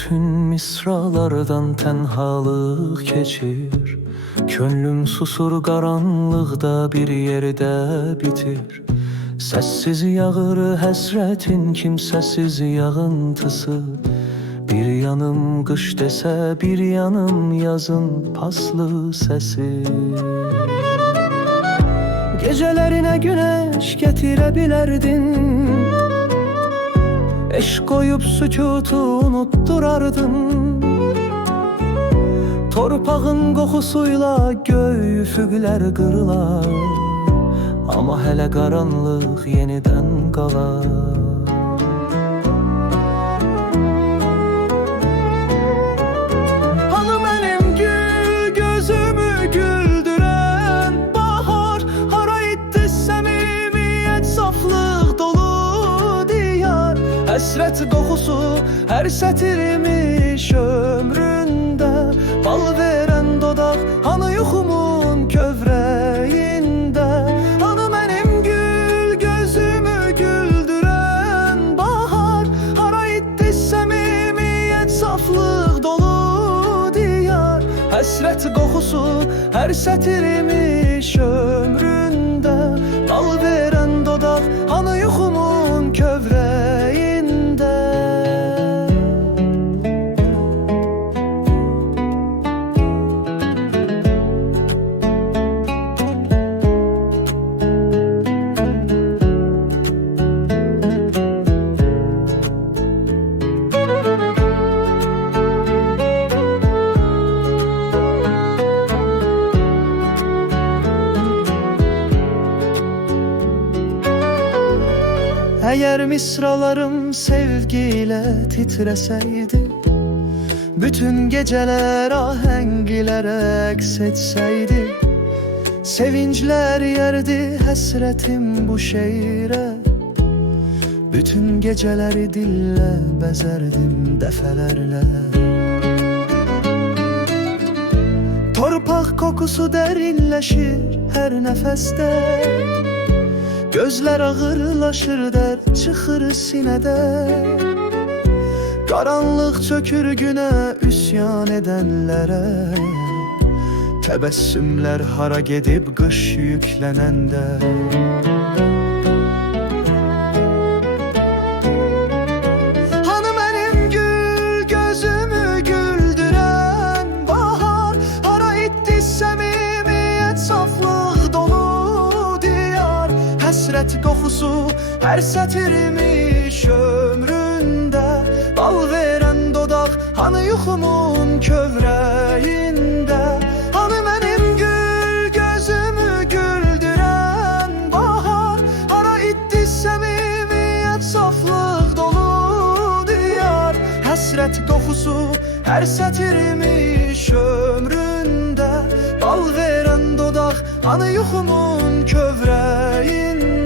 bütün misralardan tenhalık keçir. Könlüm susur qaranlıqda bir yerdə bitir. Səssiz yağır həsrətin kimsəsiz yağıntısı. Bir yanım qış desə, bir yanım yazın paslı səsi. Gecələrinə güneş gətirə bilərdin, eşq qoyub sükutu unutturardın. Torpağın qoxusuyla göy üfüqlər qırılar, amma hələ qaranlıq yenidən qalar. Hanı mənim gül gözümü güldürən bahar, hara itdi səmimiyyət, saflıq dolu diyar. Həsrət qoxusu hər sətirmiş ömründə, bal verən dodaq hanı yuxumun kövrəyində. Hanı mənim gül gözümü güldürən bahar, hara itdi səmimiyyət, saflıq dolu diyar. Həsrət qoxusu hər sətirmiş ömründə, bal verən dodaq hanı yuxumun kövrəyində. Eğer misralarım sevgiyle titreseydi, bütün geceler ahengilere eksetseydi, sevinçler yerdi hasretim bu şehire. Bütün geceleri dille bezerdim defelerle. Torpaq kokusu derinleşir her nefeste, gözler ağırlaşır, dert çıxır sinədə. Qaranlıq çökür günə üsyan edənlərə, təbəssümlər hara gedib qış yüklənəndə. Hanı mənim gül gözümü güldürən bahar, hara itdi səmimiyyət, saflıq dolu diyar. Həsrət qoxusu hər sətirmiş ömründə, bal verən dodaq hanı yuxumun kövrəyində. Hanı mənim gül gözümü güldürən bahar, hara itdi səmimiyyət, saflıq dolu diyar. Həsrət qoxusu hər sətirmiş ömründə, bal verən dodaq hanı yuxumun kövrəyində.